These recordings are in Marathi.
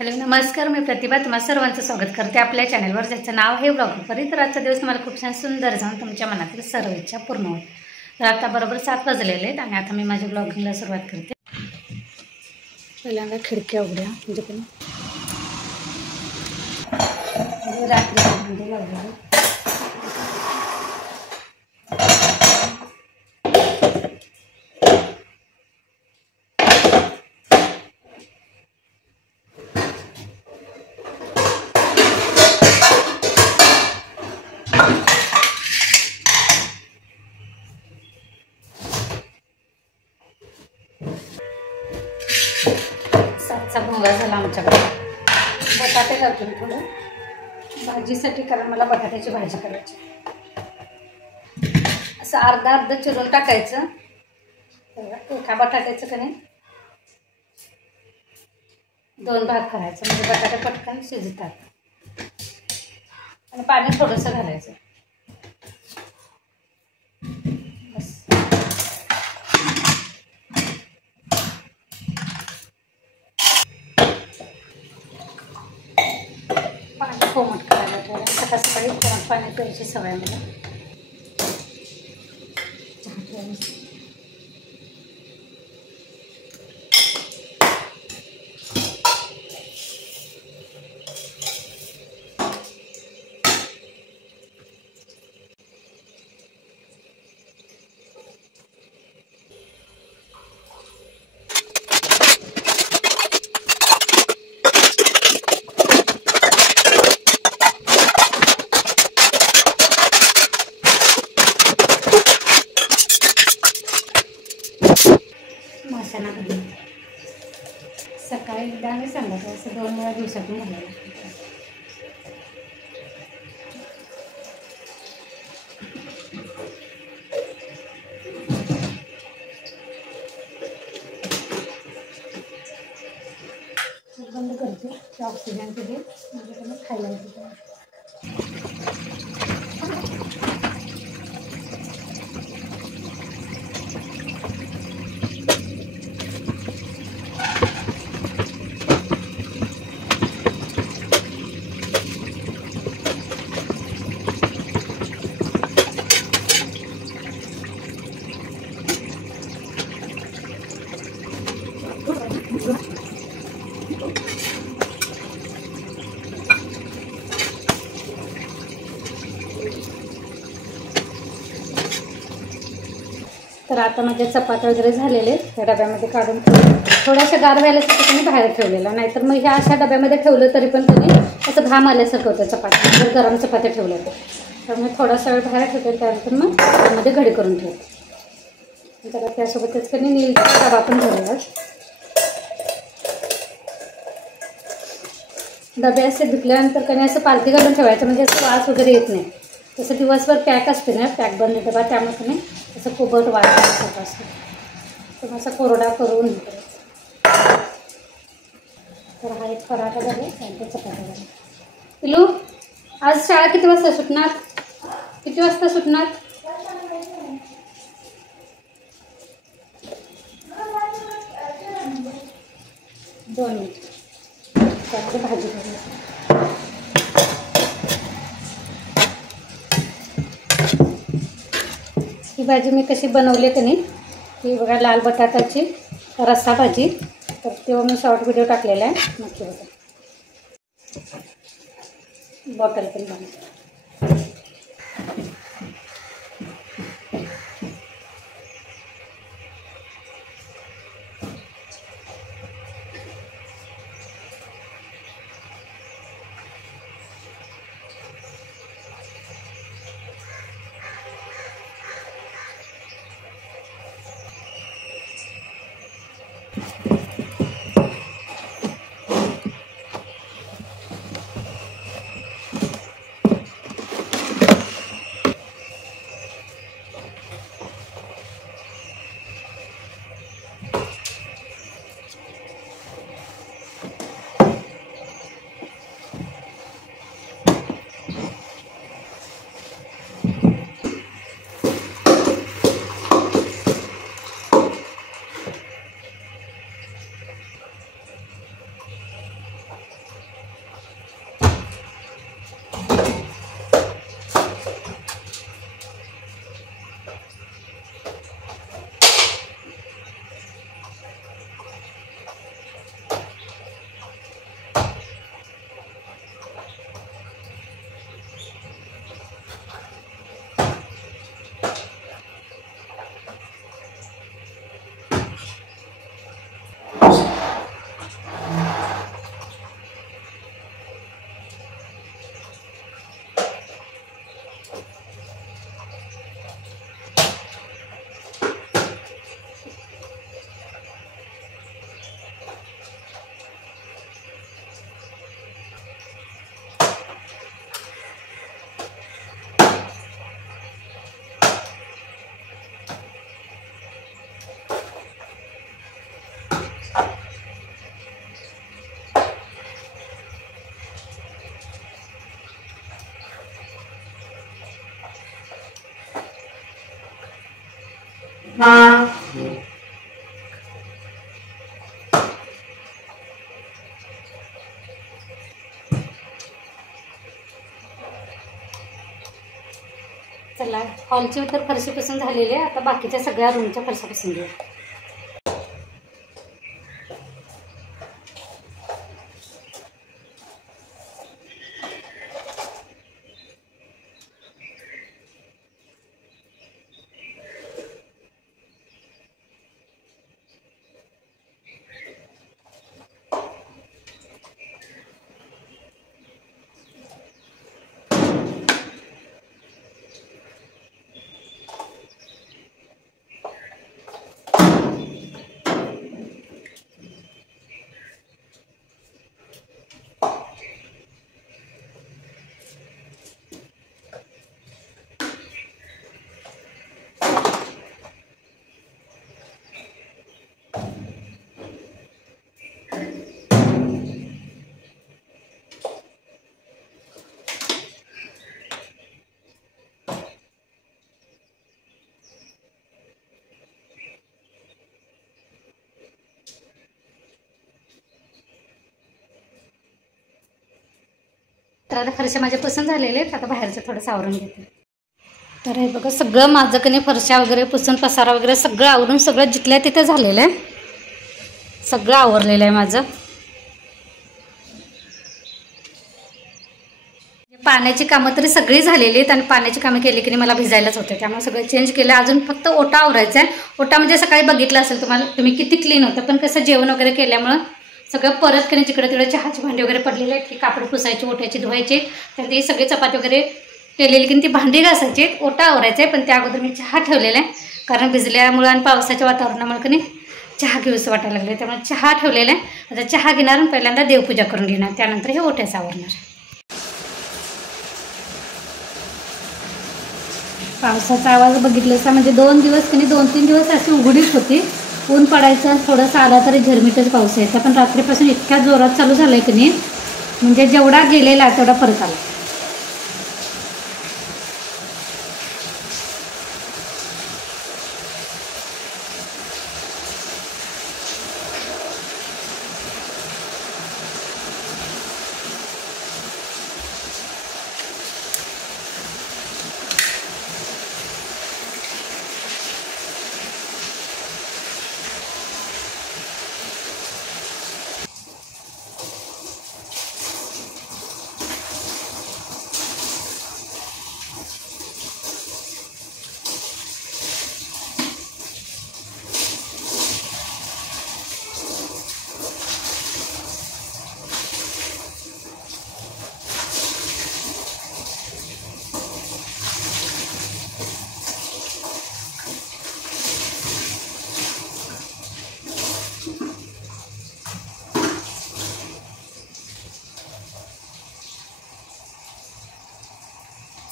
हॅलो नमस्कार, मी प्रतिभा तुम्हा सर्वांचं स्वागत करते आपल्या चॅनलवर, ज्याचं नाव आहे ब्लॉगपरी। तर आजचा दिवस तुम्हाला खूप छान सुंदर जाऊन तुमच्या मनातील सर्व इच्छा पूर्ण होईल। तर आता बरोबर 7 वाजलेले आहेत आणि आता मी माझ्या ब्लॉगिंगला सुरुवात करते। पहिल्यांदा खिडक्या उघड्या म्हणजे पण रात्री लावलेलं 7चा भोंगा झाला आमच्याकडे। बटाटे घालून थोडं भाजीसाठी, कारण मला बटाट्याची भाजी करायची। असं अर्धा अर्धा चिरून टाकायचं। एका बटाट्याचं का नाही 2 भाग करायचं, म्हणजे बटाटे पटकन शिजतात। आणि पाणी थोडंसं घालायचं बस। पाणी कोमट करायला ठेवायचं। सकाळ सकाळी कोमट पाणी प्यायची सवय मला। मसाला घालून सकाळी एकदा आणि संध्याकाळी असं 2 वेळा दिवसातून घालायला लागतं। बंद करते ते ऑक्सिजन ते म्हणजे त्यांना खायला येतं। तर आता माझ्या चपात्या वगैरे झालेले त्या डब्यामध्ये काढून थोड्याशा गार व्हायला ठिकाणी बाहेर ठेवलेला, नाहीतर मग ह्या अशा डब्यामध्ये ठेवलं तरी पण त्यांनी असं घाम आल्यासारखं होतं चपात्या, जर गरम चपात्या ठेवल्या तर। त्यामुळे थोडासा वेळ बाहेर ठेवते, त्यानंतर मग त्यामध्ये घडी करून ठेवते। तर त्यासोबतच कधी नील डबा पण झालेला। डबे असे धुतल्यानंतर कधी असं पालथी घालून ठेवायचं, म्हणजे असं वास वगैरे येत नाही। तसं दिवसभर पॅक असते ना, पॅक बंद डबा, त्यामुळे तुम्ही असं कोबट वास असतं। तर असा कोरडा करून तर हा एक पराठा झाला आणि चपात्या झाला। पिलू आज शाळा किती वाजता सुटणार? किती वाजता सुटणार? 2 मिनिट त्यामध्ये भाजी करूया। ही भाजी मी कशी बनवली की नाही, ही बघा लाल बटाट्याची रस्सा भाजी। तर तेव्हा मी शॉर्ट व्हिडिओ टाकलेला आहे, नक्की बघा। बॉटल पण बनवते। चला, हॉलची तर फरशी पुसून झालेली आहे. आता बाकीच्या सगळ्या रूमच्या फरशा पुसून घेऊ. तर आता फरशा माझ्या पसंत झालेले आहेत. आता बाहेरचं थोडंसं आवरून घेते. तर हे बघा, सगळं माझं कधी फरशा वगैरे पुसून पसारा वगैरे सगळं आवरून सगळं जिथल्या तिथे झालेलं आहे. सगळं आवरलेलं आहे माझं. पाण्याची कामं तरी सगळी झालेली आहेत आणि पाण्याची कामं केली की मला भिजायलाच होते, त्यामुळे सगळं चेंज केलं. अजून फक्त ओटा आवरायचा आहे. ओटा म्हणजे सकाळी बघितलं असेल तुम्ही किती क्लीन होतं, पण कसं जेवण वगैरे केल्यामुळं सगळं परत कधी जिकडे तिकडे चहाची भांडी वगैरे पडलेली आहेत. ती कापड पुसायची, ओट्याची धुवायची, त्यानंतर ही सगळी चपाती वगैरे केलेली की ती भांडी घासायची. ओटा आवरायचा आहे, पण त्या अगोदर मी चहा ठेवलेला आहे. कारण भिजल्यामुळं आणि पावसाच्या वातावरणामुळे कधी चहा घेऊसं वाटायला लागले, त्यामुळे चहा ठेवलेला आहे. आता चहा घेणार आणि पहिल्यांदा देवपूजा करून घेणार, त्यानंतर हे ओट्याचं आवरणार. पावसाचा आवाज बघितलासा म्हणजे 2 दिवस कधी 2-3 दिवस अशी उघडीच होती. ऊन पडायचं, थोडंसं आला तरी झिरमिटच पाऊस यायचा. पण रात्रीपासून इतक्या जोरात चालू झालं आहे की नाही, म्हणजे जेवढा गेलेला तेवढा परत आला.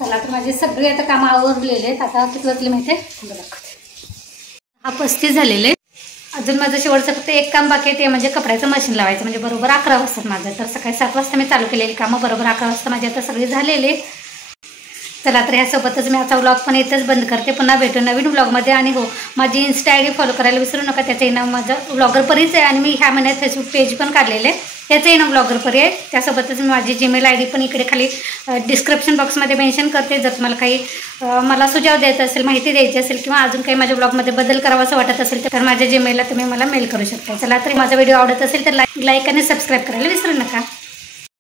चला, तर माझे सगळे आता कामं आवरलेले आहेत. आता किती वाजले माहिती आहे बघा, 35 झालेले. अजून माझं शेवटचं फक्त एक काम बाकी आहे, ते म्हणजे कपड्याचं मशीन लावायचं. म्हणजे बरोबर 11 वाजतात माझं. तर सकाळी 7 वाजता मी चालू केलेली कामं बरोबर 11 वाजता माझे आता सगळे झालेले. चला, तर ह्यासोबतच मी आजचा व्लॉग पण इथंच बंद करते. पुन्हा भेटू नवीन व्लॉगमध्ये. आणि हो, माझी इन्स्टा आय डी फॉलो करायला विसरू नका. त्याचंही नाव माझं व्लॉगर परीच आहे. आणि मी ह्या महिन्यात फेसबुक पेज पण काढलेलं आहे, त्याचंही नाव व्लॉगर परी आहे. त्यासोबतच मी माझी जीमेल आय डी पण इकडे खाली डिस्क्रिप्शन बॉक्समध्ये मेन्शन करते. जर तुम्हाला काही मला सुझाव द्यायचा असेल, माहिती द्यायची असेल, किंवा अजून काही माझ्या ब्लॉगमध्ये बदल करावा असं वाटत असेल, तर माझ्या जीमेलला तुम्ही मला मेल करू शकता. चला, तर माझा व्हिडिओ आवडत असेल तर लाईक आणि सबस्क्राईब करायला विसरू नका.